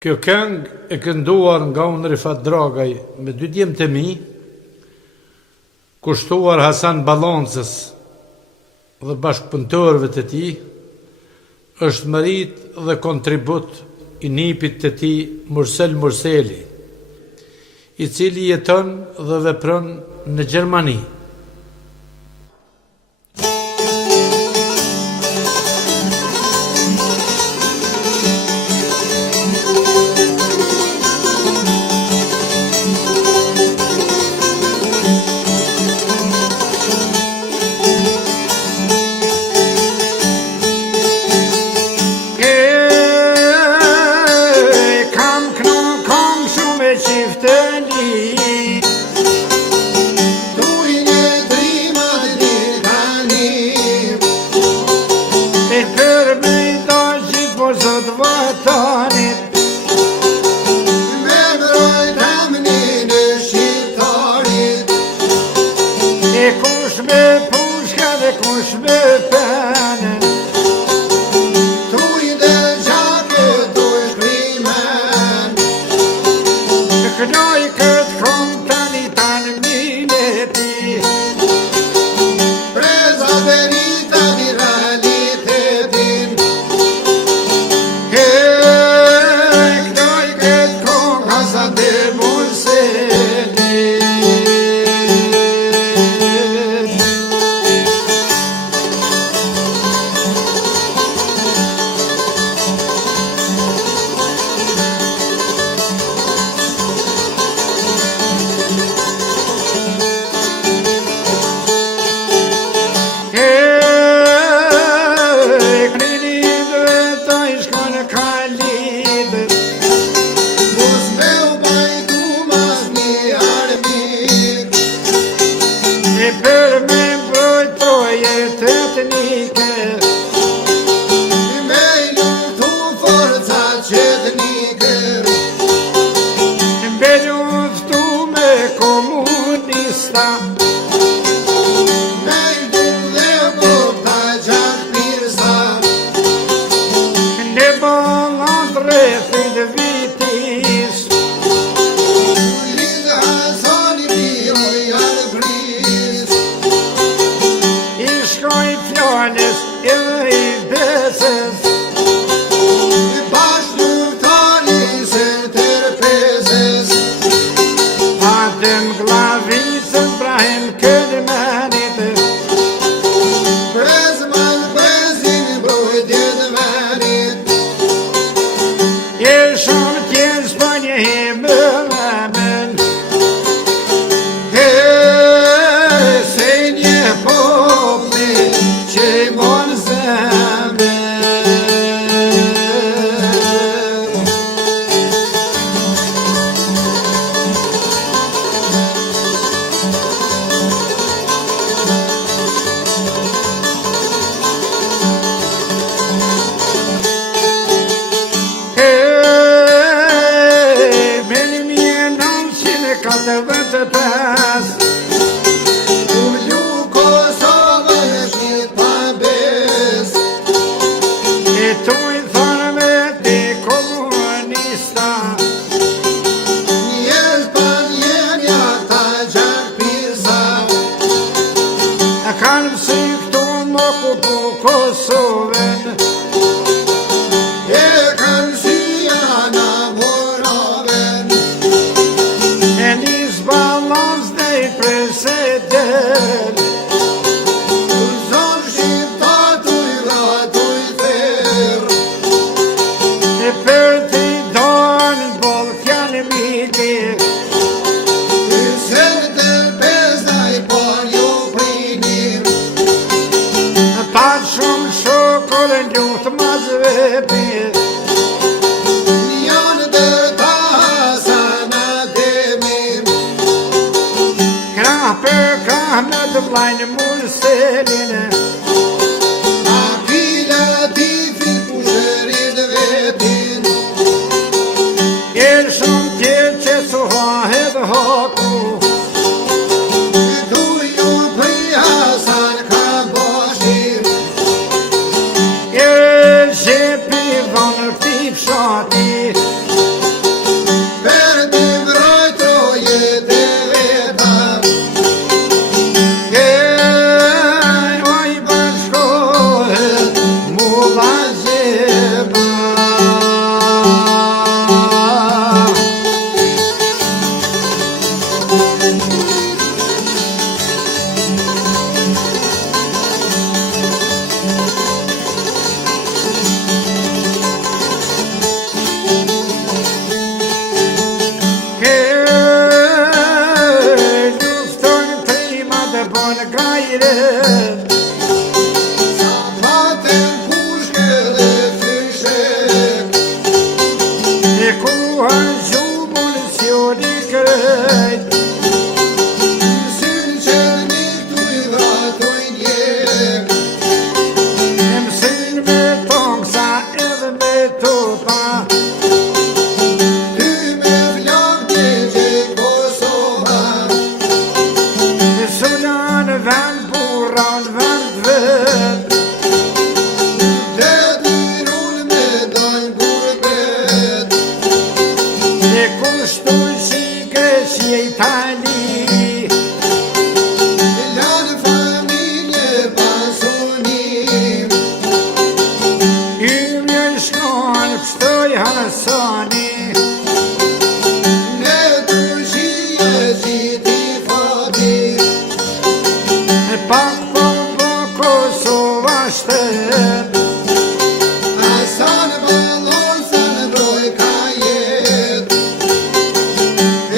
Kjo këngë e kënduar nga unë Rifat Dragaj me dy djemtë e mi, kushtuar Hasan Ballancës dhe bashkëpunëtorëve të tij, është merit dhe kontribut i nipit të tij Mursel Murseli, i cili jeton dhe vepron në Gjermani. Shati ku hëgjumun s'joni kërejt, Synë që një këtu i dhatojnë jem, e mësin me tongsa edhe me tuta, ty me flak të gjej Kosova, e sulan vend buran vend vet, dhe dyrun me dal gurbet, e kushtu si Greqia Itali, lanë familje pasunim, ymje shkon pështoj Hasani, ne të shije qiti fati, e pak po Kosova shtet, asan balon sa në roj ka jet,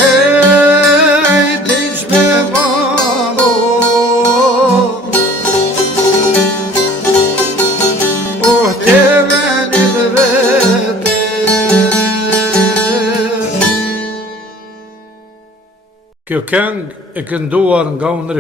ej diq me valo, te venit vete. Kjo këngë e kënduar nga unë